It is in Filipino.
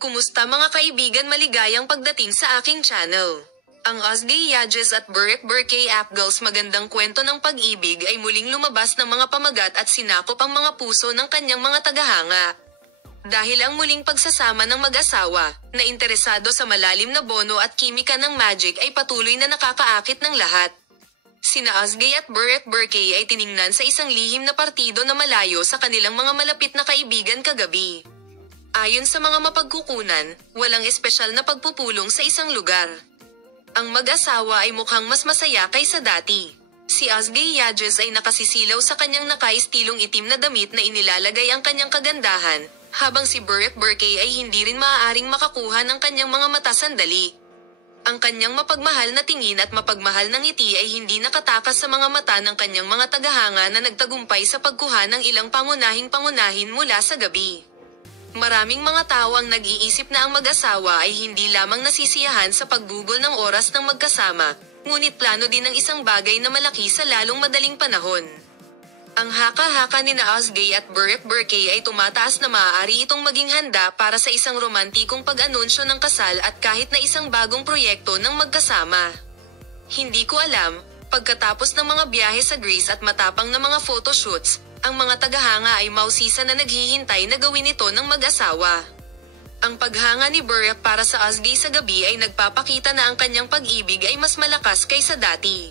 Kumusta mga kaibigan, maligayang pagdating sa aking channel. Ang Ozzy Yajes at Burek Burkay Apgals magandang kwento ng pag-ibig ay muling lumabas ng mga pamagat at sinakop ang mga puso ng kanyang mga tagahanga. Dahil ang muling pagsasama ng mag-asawa, na interesado sa malalim na bono at kimika ng magic ay patuloy na nakakaakit ng lahat. Sina Ozzy at Burek Burkay ay tiningnan sa isang lihim na partido na malayo sa kanilang mga malapit na kaibigan kagabi. Ayon sa mga mapagkukunan, walang espesyal na pagpupulong sa isang lugar. Ang mag-asawa ay mukhang mas masaya kaysa dati. Si Ozzy Yajes ay nakasisilaw sa kanyang nakaistilong itim na damit na inilalagay ang kanyang kagandahan, habang si Burek Burkay ay hindi rin maaaring makakuha ng kanyang mga mata sandali. Ang kanyang mapagmahal na tingin at mapagmahal na ngiti ay hindi nakatakas sa mga mata ng kanyang mga tagahanga na nagtagumpay sa pagkuha ng ilang pangunahin mula sa gabi. Maraming mga tao ang nag-iisip na ang mag-asawa ay hindi lamang nasisiyahan sa pagbugol ng oras ng magkasama, ngunit plano din ng isang bagay na malaki sa lalong madaling panahon. Ang haka-haka ni na Ozzy at Burek Burkay ay tumataas na maaari itong maging handa para sa isang romantikong pag-anunsyo ng kasal at kahit na isang bagong proyekto ng magkasama. Hindi ko alam, pagkatapos ng mga biyahe sa Greece at matapang na mga photoshoots, ang mga tagahanga ay mausisa na naghihintay na gawin ito ng mag-asawa. Ang paghanga ni Burek para sa Ozzy sa gabi ay nagpapakita na ang kanyang pag-ibig ay mas malakas kaysa dati.